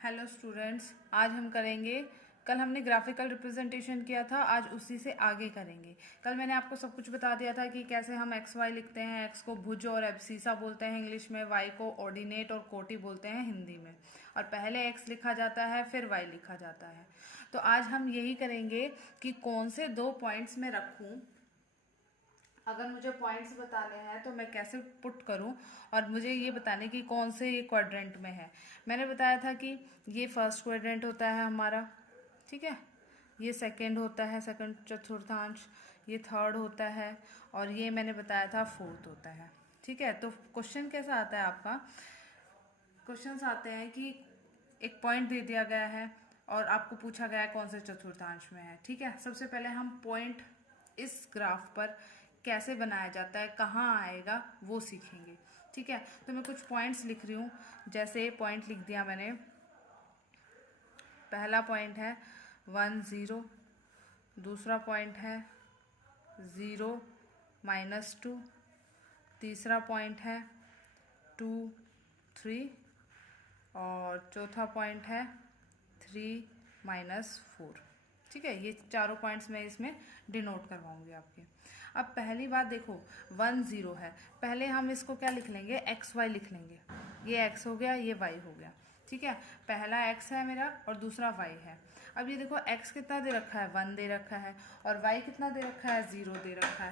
Hello students, आज हम करेंगे। कल हमने ग्राफिकल रिप्रेजेंटेशन किया था, आज उसी से आगे करेंगे। कल मैंने आपको सब कुछ बता दिया था कि कैसे हम एक्स वाई लिखते हैं। एक्स को भुज और एब्सीसा बोलते हैं इंग्लिश में, वाई को ऑर्डिनेट और कोटि बोलते हैं हिंदी में। और पहले एक्स लिखा जाता है, फिर वाई लिखा जाता है। तो आज हम यही करेंगे कि कौन से दो पॉइंट्स में रखूँ। अगर मुझे पॉइंट्स बताने हैं तो मैं कैसे पुट करूं, और मुझे ये बताने कि कौन से ये क्वाड्रेंट में है। मैंने बताया था कि ये फर्स्ट क्वाड्रेंट होता है हमारा, ठीक है। ये सेकंड होता है, सेकंड चतुर्थांश। ये थर्ड होता है, और ये मैंने बताया था फोर्थ होता है, ठीक है। तो क्वेश्चन कैसा आता है आपका? क्वेश्चंस आते हैं कि एक पॉइंट दे दिया गया है और आपको पूछा गया है कौन से चतुर्थांश में है, ठीक है। सबसे पहले हम पॉइंट इस ग्राफ पर कैसे बनाया जाता है, कहाँ आएगा, वो सीखेंगे, ठीक है। तो मैं कुछ पॉइंट्स लिख रही हूँ। जैसे पॉइंट लिख दिया मैंने। पहला पॉइंट है 1 0, दूसरा पॉइंट है 0 -2, तीसरा पॉइंट है 2 3, और चौथा पॉइंट है 3 -4, ठीक है। ये चारों पॉइंट्स मैं इसमें डिनोट करवाऊंगी आपके। अब पहली बात देखो, 1 0 है। पहले हम इसको क्या लिख लेंगे, एक्स वाई लिख लेंगे। ये एक्स हो गया, ये वाई हो गया, ठीक है। पहला एक्स है मेरा और दूसरा वाई है। अब ये देखो, एक्स कितना दे रखा है, 1 दे रखा है, और वाई कितना दे रखा है, 0 दे रखा है,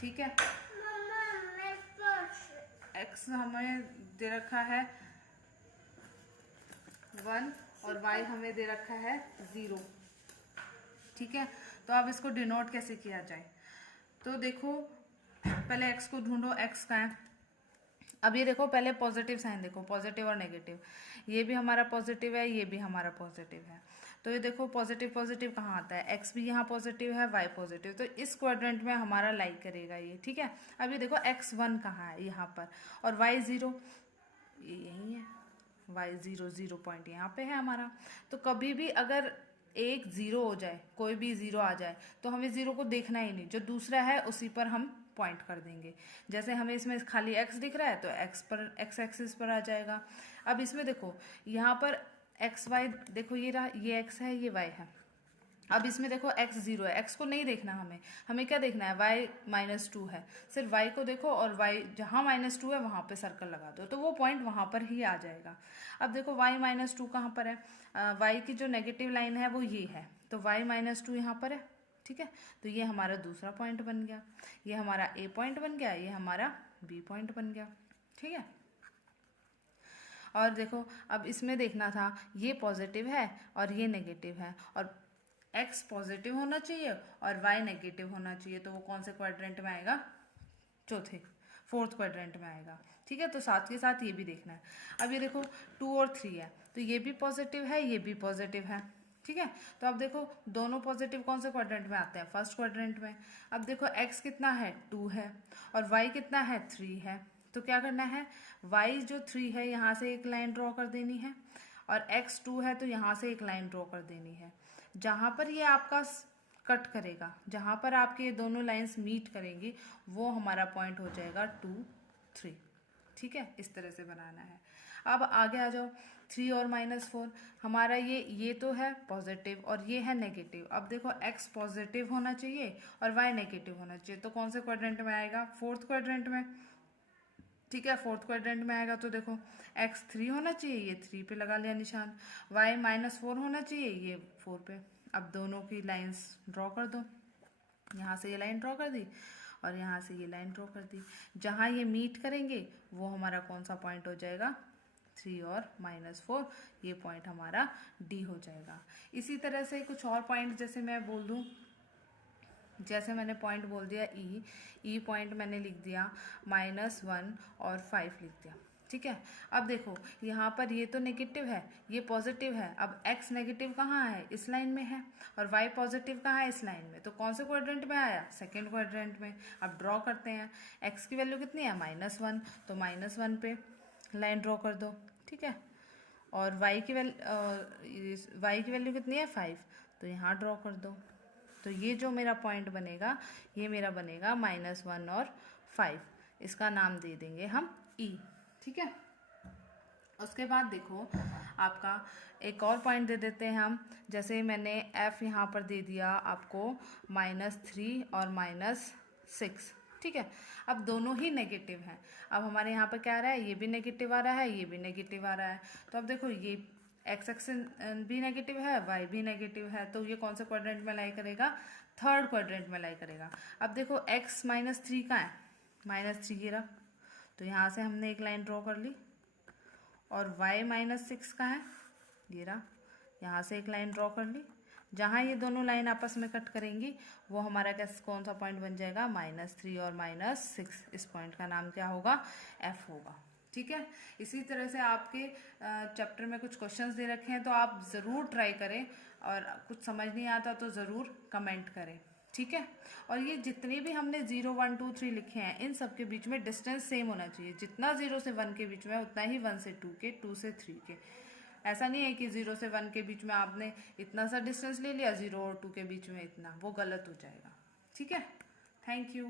ठीक है। एक्स हमें दे रखा है 1 और y हमें दे रखा है 0, ठीक है। तो अब इसको डिनोट कैसे किया जाए? तो देखो, पहले x को ढूंढो, x का है। अब ये देखो, पहले पॉजिटिव साइन देखो, पॉजिटिव और नेगेटिव। ये भी हमारा पॉजिटिव है, ये भी हमारा पॉजिटिव है। तो ये देखो, पॉजिटिव पॉजिटिव कहाँ आता है, x भी यहाँ पॉजिटिव है, y पॉजिटिव, तो इस क्वाड्रेंट में हमारा लाइक करेगा ये, ठीक है। अब ये देखो, x1 कहाँ है, यहाँ पर, और y0 ये यही है। y0 0 पॉइंट यहाँ पे है हमारा। तो कभी भी अगर एक जीरो हो जाए, कोई भी जीरो आ जाए, तो हमें जीरो को देखना ही नहीं, जो दूसरा है उसी पर हम पॉइंट कर देंगे। जैसे हमें इसमें खाली x दिख रहा है तो x पर, x एक्सिस पर आ जाएगा। अब इसमें देखो, यहाँ पर एक्स वाई देखो, ये रहा, ये x है, ये y है। अब इसमें देखो x 0 है, x को नहीं देखना हमें, हमें क्या देखना है, y -2 है। सिर्फ y को देखो, और y जहाँ -2 है वहाँ पे सर्कल लगा दो, तो वो पॉइंट वहाँ पर ही आ जाएगा। अब देखो, y -2 कहाँ पर है, y की जो नेगेटिव लाइन है वो ये है, तो y -2 यहाँ पर है, ठीक है। तो ये हमारा दूसरा पॉइंट बन गया, ये हमारा a पॉइंट बन गया, ये हमारा b पॉइंट बन गया, ठीक है। और देखो, अब इसमें देखना था, ये पॉजिटिव है और ये नेगेटिव है, और x पॉजिटिव होना चाहिए और y नेगेटिव होना चाहिए, तो वो कौन से क्वाड्रेंट में आएगा, चौथे, फोर्थ क्वाड्रेंट में आएगा, ठीक है। तो साथ के साथ ये भी देखना है। अब ये देखो, 2 और 3 है, तो ये भी पॉजिटिव है, ये भी पॉजिटिव है, ठीक है। तो अब देखो, दोनों पॉजिटिव कौन से क्वाड्रेंट में आते हैं, फर्स्ट क्वाड्रेंट में। अब देखो, x कितना है, 2 है, और y कितना है, 3 है। तो क्या करना है, y जो 3 है यहाँ से एक लाइन ड्रॉ कर देनी है, और x 2 है तो यहाँ से एक लाइन ड्रॉ कर देनी है। जहाँ पर ये आपका कट करेगा, जहाँ पर आपके ये दोनों लाइंस मीट करेंगी, वो हमारा पॉइंट हो जाएगा 2 3, ठीक है। इस तरह से बनाना है। अब आगे आ जाओ, 3 और -4, हमारा ये तो है पॉजिटिव और ये है नेगेटिव। अब देखो, x पॉजिटिव होना चाहिए और y नेगेटिव होना चाहिए, तो कौन से क्वाड्रेंट में आएगा, फोर्थ क्वाड्रेंट में, ठीक है। फोर्थ क्वाड्रेंट में आएगा तो देखो, x 3 होना चाहिए, ये 3 पे लगा लिया निशान, y -4 होना चाहिए, ये 4 पे। अब दोनों की लाइंस ड्रॉ कर दो, यहाँ से ये लाइन ड्रॉ कर दी और यहाँ से ये लाइन ड्रॉ कर दी। जहाँ ये मीट करेंगे वो हमारा कौन सा पॉइंट हो जाएगा, 3 और -4, ये पॉइंट हमारा D हो जाएगा। इसी तरह से कुछ और पॉइंट जैसे मैं बोल दूँ, जैसे मैंने पॉइंट बोल दिया ई पॉइंट मैंने लिख दिया, -1 और 5 लिख दिया, ठीक है। अब देखो, यहाँ पर ये तो नेगेटिव है, ये पॉजिटिव है। अब x नेगेटिव कहाँ है, इस लाइन में है, और y पॉजिटिव कहाँ है, इस लाइन में। तो कौन से क्वाड्रेंट में आया, सेकेंड क्वाड्रेंट में। अब ड्रॉ करते हैं, x की वैल्यू कितनी है, -1, तो -1 पे लाइन ड्रॉ कर दो, ठीक है। और y की वैल्यू कितनी है, 5, तो यहाँ ड्रॉ कर दो। तो ये जो मेरा पॉइंट बनेगा, ये मेरा बनेगा -1 और 5, इसका नाम दे देंगे हम E, ठीक है। उसके बाद देखो आपका एक और पॉइंट दे देते हैं हम, जैसे मैंने f यहाँ पर दे दिया आपको -3 और -6, ठीक है। अब दोनों ही नेगेटिव हैं। अब हमारे यहाँ पर क्या आ रहा है, ये भी नेगेटिव आ रहा है, ये भी नेगेटिव आ रहा है। तो अब देखो ये एक्स एक्स भी नेगेटिव है, वाई भी नेगेटिव है, तो ये कौन से क्वाड्रेंट में लाई करेगा, थर्ड क्वाड्रेंट में लाई करेगा। अब देखो x -3 कहाँ है, -3 ये रहा, तो यहाँ से हमने एक लाइन ड्रॉ कर ली। और y -6 का है, ये रहा, यहाँ से एक लाइन ड्रॉ कर ली। जहाँ ये दोनों लाइन आपस में कट करेंगी वो हमारा कौन सा पॉइंट बन जाएगा, -3 और -6। इस पॉइंट का नाम क्या होगा, f होगा, ठीक है। इसी तरह से आपके चैप्टर में कुछ क्वेश्चंस दे रखे हैं, तो आप ज़रूर ट्राई करें, और कुछ समझ नहीं आता तो ज़रूर कमेंट करें, ठीक है। और ये जितने भी हमने 0 1 2 3 लिखे हैं, इन सब के बीच में डिस्टेंस सेम होना चाहिए। जितना 0 से 1 के बीच में उतना ही 1 से 2 के, 2 से 3 के। ऐसा नहीं है कि 0 से 1 के बीच में आपने इतना सा डिस्टेंस ले लिया, 0 और 2 के बीच में इतना, वो गलत हो जाएगा, ठीक है। Thank you.